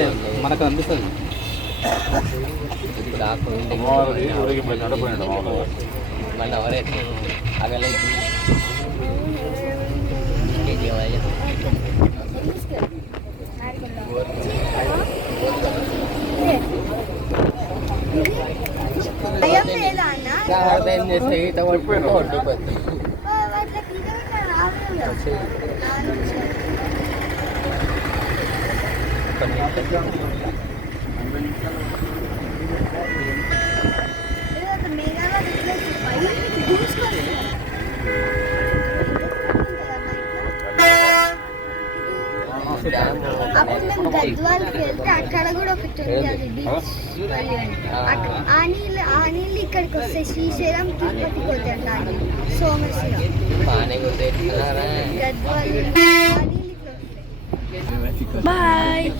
అదే మనకు అనిపిస్తుంది. ఇప్పుడు ఆకుండా మళ్ళీ ఎవరైతే అగలైతే ఏం చేస్తే ఈత పడిపోయింది. గద్వాలకి వెళ్తే అక్కడ కూడా ఒకటి ఉంది, అది బీచ్ పల్లి అని. ఆ నీళ్ళు ఇక్కడికి వస్తాయి, శ్రీశైలం తిరుపతికి వద్దండి సోమశిల గద్వాల ఆ నీళ్ళు ఇక్కడ వస్తాయి. బాయ్.